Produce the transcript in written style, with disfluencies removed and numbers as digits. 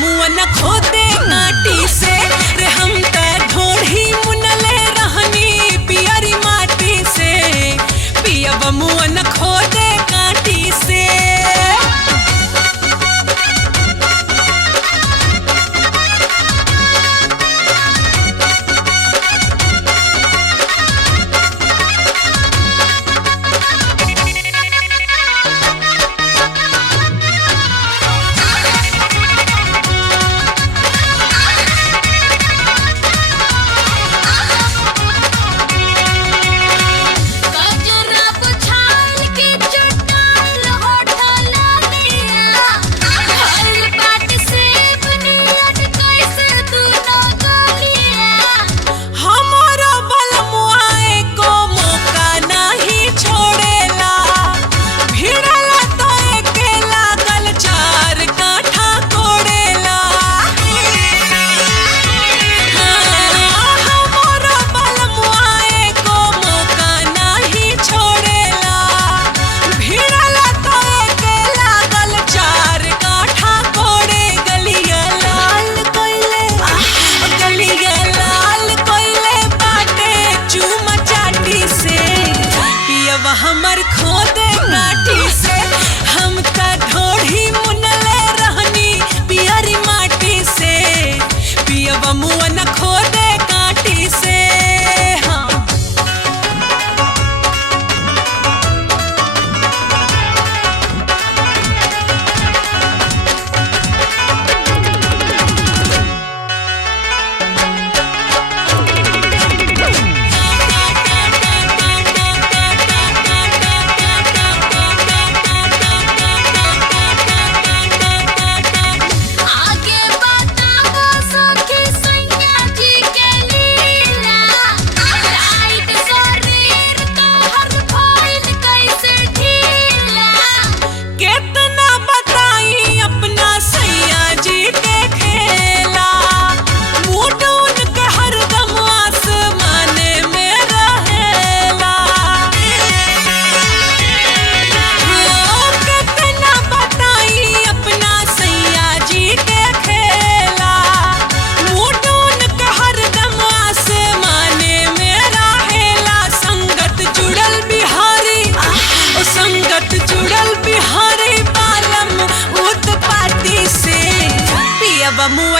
मुअन खोदे काटी से रे हम त ढोढ़ी मुनले रहनी पियरी माटी से पियब मुअन खोदे काटी से। हमर खोदे काटी से हम त ढोढ़ी मुनले रहनी पियरी माटी से पियब मुअन खोदे काटी से। जुड़ल बिहारी बालम उत्पाती से पियब मुअन